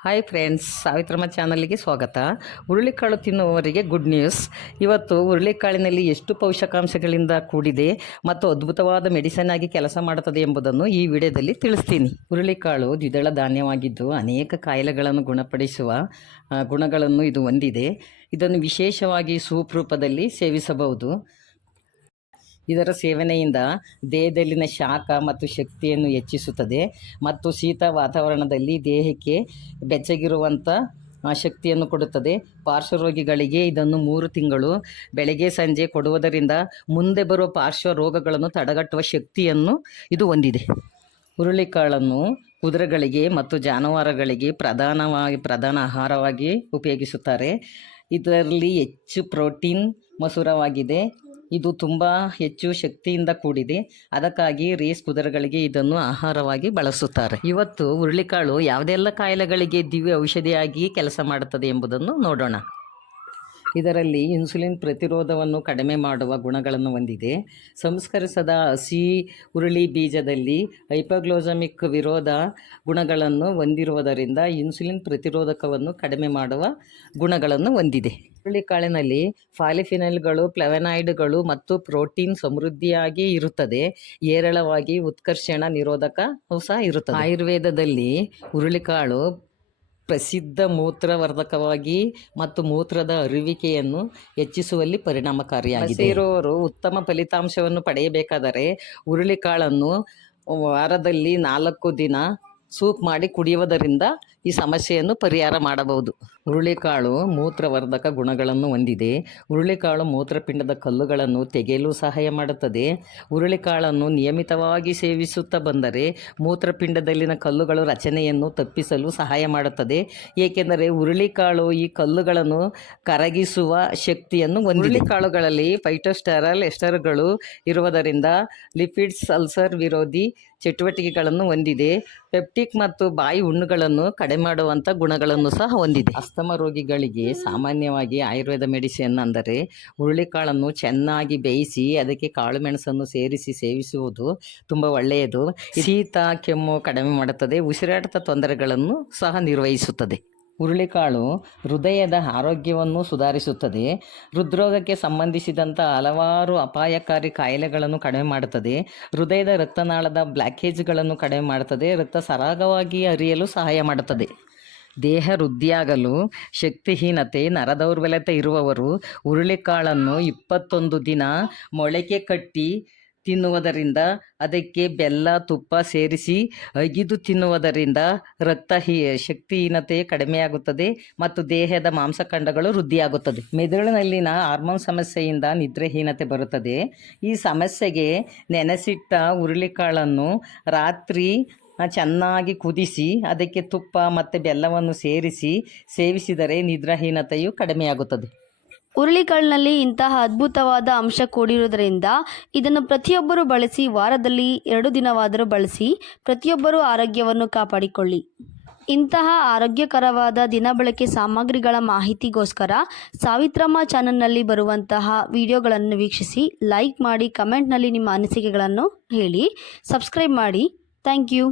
Hi friends, Savitramma ಚಾನಲ್ಗೆ ಸ್ವಾಗತ. ಹುರುಳಿಕಾಳು ತಿನ್ನುವವರಿಗೆ ಗುಡ್ ನ್ಯೂಸ್. ಇವತ್ತು ಹುರುಳಿಕಾಳಿನಲ್ಲಿ ಎಷ್ಟು ಪೋಷಕಾಂಶಗಳಿಂದ ಕೂಡಿದೆ ಮತ್ತು ಅದ್ಭುತವಾದ ಮೆಡಿಸಿನ್ ಆಗಿ ಕೆಲಸ ಮಾಡುತ್ತದೆ ಎಂಬುದನ್ನು ಈ ವಿಡಿಯೋದಲ್ಲಿ ತಿಳಿಸ್ತೀನಿ. ಹುರುಳಿಕಾಳು ದ್ವಿದಳ ಧಾನ್ಯವಾಗಿದ್ದು ಅನೇಕ ಕಾಯಿಲೆಗಳನ್ನು ಗುಣಪಡಿಸುವ ಗುಣಗಳನ್ನು ಇದು ಹೊಂದಿದೆ. ಇದನ್ನು ವಿಶೇಷವಾಗಿ ಸೂಪ್ ರೂಪದಲ್ಲಿ ಸೇವಿಸಬಹುದು. ಇದರ ಸೇವನೆಯಿಂದ ದೇಹದಲ್ಲಿನ ಶಾಖ ಮತ್ತು ಶಕ್ತಿಯನ್ನು ಹೆಚ್ಚಿಸುತ್ತದೆ ಮತ್ತು ಶೀತ ವಾತಾವರಣದಲ್ಲಿ ದೇಹಕ್ಕೆ ಬೆಚ್ಚಗಿರುವಂಥ ಶಕ್ತಿಯನ್ನು ಕೊಡುತ್ತದೆ. ಪಾರ್ಶ್ವರೋಗಿಗಳಿಗೆ ಇದನ್ನು 3 ತಿಂಗಳು ಬೆಳಗ್ಗೆ ಸಂಜೆ ಕೊಡುವುದರಿಂದ ಮುಂದೆ ಬರುವ ಪಾರ್ಶ್ವ ರೋಗಗಳನ್ನು ತಡೆಗಟ್ಟುವ ಶಕ್ತಿಯನ್ನು ಇದು ಹೊಂದಿದೆ. ಹುರುಳಿಕಾಳನ್ನು ಕುದುರೆಗಳಿಗೆ ಮತ್ತು ಜಾನುವಾರುಗಳಿಗೆ ಪ್ರಧಾನ ಆಹಾರವಾಗಿ ಉಪಯೋಗಿಸುತ್ತಾರೆ. ಇದರಲ್ಲಿ ಹೆಚ್ಚು ಪ್ರೋಟೀನ್ ಮಸೂರವಾಗಿದೆ. ಇದು ತುಂಬ ಹೆಚ್ಚು ಶಕ್ತಿಯಿಂದ ಕೂಡಿದೆ. ಅದಕ್ಕಾಗಿ ರೇಸ್ ಕುದುರೆಗಳಿಗೆ ಇದನ್ನು ಆಹಾರವಾಗಿ ಬಳಸುತ್ತಾರೆ. ಇವತ್ತು ಹುರುಳಿಕಾಳು ಯಾವುದೆಲ್ಲ ಕಾಯಿಲೆಗಳಿಗೆ ದಿವ್ಯ ಔಷಧಿಯಾಗಿ ಕೆಲಸ ಮಾಡುತ್ತದೆ ಎಂಬುದನ್ನು ನೋಡೋಣ. ಇದರಲ್ಲಿ ಇನ್ಸುಲಿನ್ ಪ್ರತಿರೋಧವನ್ನು ಕಡಿಮೆ ಮಾಡುವ ಗುಣಗಳನ್ನು ಹೊಂದಿದೆ. ಸಂಸ್ಕರಿಸದ ಹಸಿ ಹುರುಳಿ ಬೀಜದಲ್ಲಿ ಹೈಪೋಗ್ಲೈಸೆಮಿಕ್ ವಿರೋಧ ಗುಣಗಳನ್ನು ಹೊಂದಿರುವುದರಿಂದ ಇನ್ಸುಲಿನ್ ಪ್ರತಿರೋಧಕವನ್ನು ಕಡಿಮೆ ಮಾಡುವ ಗುಣಗಳನ್ನು ಹೊಂದಿದೆ. ಹುರುಳಿಕಾಳಿನಲ್ಲಿ ಪಾಲಿಫಿನಾಲ್ಗಳು, ಫ್ಲೇವನಾಯ್ಡ್ಗಳು ಮತ್ತು ಪ್ರೋಟೀನ್ ಸಮೃದ್ಧಿಯಾಗಿ ಇರುತ್ತದೆ. ಹೇರಳವಾಗಿ ಉತ್ಕರ್ಷಣ ನಿರೋಧಕ ಸಹ ಇರುತ್ತದೆ. ಆಯುರ್ವೇದದಲ್ಲಿ ಹುರುಳಿಕಾಳು ಪ್ರಸಿದ್ಧ ಮೂತ್ರವರ್ಧಕವಾಗಿ ಮತ್ತು ಮೂತ್ರದ ಹರಿಯುವಿಕೆಯನ್ನು ಹೆಚ್ಚಿಸುವಲ್ಲಿ ಪರಿಣಾಮಕಾರಿಯಾಗಿದೆ. ಇರುವವರು ಉತ್ತಮ ಫಲಿತಾಂಶವನ್ನು ಪಡೆಯಬೇಕಾದರೆ ಹುರುಳಿಕಾಳನ್ನು ವಾರದಲ್ಲಿ 4 ದಿನ ಸೂಪ್ ಮಾಡಿ ಕುಡಿಯುವುದರಿಂದ ಈ ಸಮಸ್ಯೆಯನ್ನು ಪರಿಹಾರ ಮಾಡಬಹುದು. ಹುರುಳಿಕಾಳು ಮೂತ್ರವರ್ಧಕ ಗುಣಗಳನ್ನು ಹೊಂದಿದೆ. ಹುರುಳಿಕಾಳು ಮೂತ್ರಪಿಂಡದ ಕಲ್ಲುಗಳನ್ನು ತೆಗೆಯಲು ಸಹಾಯ ಮಾಡುತ್ತದೆ. ಹುರುಳಿಕಾಳನ್ನು ನಿಯಮಿತವಾಗಿ ಸೇವಿಸುತ್ತಾ ಬಂದರೆ ಮೂತ್ರಪಿಂಡದಲ್ಲಿನ ಕಲ್ಲುಗಳ ರಚನೆಯನ್ನು ತಪ್ಪಿಸಲು ಸಹಾಯ ಮಾಡುತ್ತದೆ. ಏಕೆಂದರೆ ಹುರುಳಿಕಾಳು ಈ ಕಲ್ಲುಗಳನ್ನು ಕರಗಿಸುವ ಶಕ್ತಿಯನ್ನು ಹೊಂದಿದೆ. ಹುರುಳಿಕಾಳುಗಳಲ್ಲಿ ಫೈಟೋಸ್ಟೆರಾಲ್ ಎಸ್ಟರ್ಗಳು ಇರುವುದರಿಂದ ಲಿಪಿಡ್ಸ್, ಅಲ್ಸರ್ ವಿರೋಧಿ ಚಟುವಟಿಕೆಗಳನ್ನು ಹೊಂದಿದೆ. ಪೆಪ್ಟಿಕ್ ಮತ್ತು ಬಾಯಿ ಹುಣ್ಣುಗಳನ್ನು ಕಡಿಮೆ ಮಾಡುವಂಥ ಗುಣಗಳನ್ನು ಸಹ ಹೊಂದಿದೆ. ಅಸ್ತಮ ರೋಗಿಗಳಿಗೆ ಸಾಮಾನ್ಯವಾಗಿ ಆಯುರ್ವೇದ ಮೆಡಿಸಿನ್ ಅಂದರೆ ಹುರುಳಿಕಾಳನ್ನು ಚೆನ್ನಾಗಿ ಬೇಯಿಸಿ ಅದಕ್ಕೆ ಕಾಳು ಮೆಣಸನ್ನು ಸೇರಿಸಿ ಸೇವಿಸುವುದು ತುಂಬ ಒಳ್ಳೆಯದು. ಶೀತ ಕೆಮ್ಮು ಕಡಿಮೆ ಮಾಡುತ್ತದೆ. ಉಸಿರಾಟದ ತೊಂದರೆಗಳನ್ನು ಸಹ ನಿರ್ವಹಿಸುತ್ತದೆ. ಹುರುಳಿಕಾಳು ಹೃದಯದ ಆರೋಗ್ಯವನ್ನು ಸುಧಾರಿಸುತ್ತದೆ. ಹೃದ್ರೋಗಕ್ಕೆ ಸಂಬಂಧಿಸಿದಂಥ ಹಲವಾರು ಅಪಾಯಕಾರಿ ಕಾಯಿಲೆಗಳನ್ನು ಕಡಿಮೆ ಮಾಡುತ್ತದೆ. ಹೃದಯದ ರಕ್ತನಾಳದ ಬ್ಲಾಕೇಜ್ಗಳನ್ನು ಕಡಿಮೆ ಮಾಡುತ್ತದೆ. ರಕ್ತ ಸರಾಗವಾಗಿ ಹರಿಯಲು ಸಹಾಯ ಮಾಡುತ್ತದೆ. ದೇಹ ವೃದ್ಧಿಯಾಗಲು, ಶಕ್ತಿಹೀನತೆ, ನರದೌರ್ಬಲ್ಯತೆ ಇರುವವರು ಹುರುಳಿಕಾಳನ್ನು 21 ದಿನ ಮೊಳಕೆ ಕಟ್ಟಿ ತಿನ್ನುವುದರಿಂದ, ಅದಕ್ಕೆ ಬೆಲ್ಲ, ತುಪ್ಪ ಸೇರಿಸಿ ಅಗಿದು ತಿನ್ನುವುದರಿಂದ ಶಕ್ತಿಹೀನತೆ ಕಡಿಮೆಯಾಗುತ್ತದೆ ಮತ್ತು ದೇಹದ ಮಾಂಸಖಂಡಗಳು ವೃದ್ಧಿಯಾಗುತ್ತದೆ. ಮೆದುಳಿನಲ್ಲಿನ ಹಾರ್ಮೋನ್ ಸಮಸ್ಯೆಯಿಂದ ನಿದ್ರೆಹೀನತೆ ಬರುತ್ತದೆ. ಈ ಸಮಸ್ಯೆಗೆ ನೆನೆಸಿಟ್ಟ ಹುರುಳಿಕಾಳನ್ನು ರಾತ್ರಿ ಚೆನ್ನಾಗಿ ಕುದಿಸಿ ಅದಕ್ಕೆ ತುಪ್ಪ ಮತ್ತು ಬೆಲ್ಲವನ್ನು ಸೇರಿಸಿ ಸೇವಿಸಿದರೆ ನಿದ್ರಾಹೀನತೆಯು ಕಡಿಮೆಯಾಗುತ್ತದೆ. ಹುರುಳಿಕಾಳಿನಲ್ಲಿ ಇಂತಹ ಅದ್ಭುತವಾದ ಅಂಶ ಕೂಡಿರುವುದರಿಂದ ಇದನ್ನು ಪ್ರತಿಯೊಬ್ಬರೂ ಬಳಸಿ. ವಾರದಲ್ಲಿ 2 ದಿನವಾದರೂ ಬಳಸಿ. ಪ್ರತಿಯೊಬ್ಬರೂ ಆರೋಗ್ಯವನ್ನು ಕಾಪಾಡಿಕೊಳ್ಳಿ. ಇಂತಹ ಆರೋಗ್ಯಕರವಾದ ದಿನಬಳಕೆ ಸಾಮಗ್ರಿಗಳ ಮಾಹಿತಿಗೋಸ್ಕರ ಸಾವಿತ್ರಮ್ಮ ಚಾನಲ್ನಲ್ಲಿ ಬರುವಂತಹ ವಿಡಿಯೋಗಳನ್ನು ವೀಕ್ಷಿಸಿ. ಲೈಕ್ ಮಾಡಿ, ಕಮೆಂಟ್ನಲ್ಲಿ ನಿಮ್ಮ ಅನಿಸಿಕೆಗಳನ್ನು ಹೇಳಿ, ಸಬ್ಸ್ಕ್ರೈಬ್ ಮಾಡಿ. Thank you.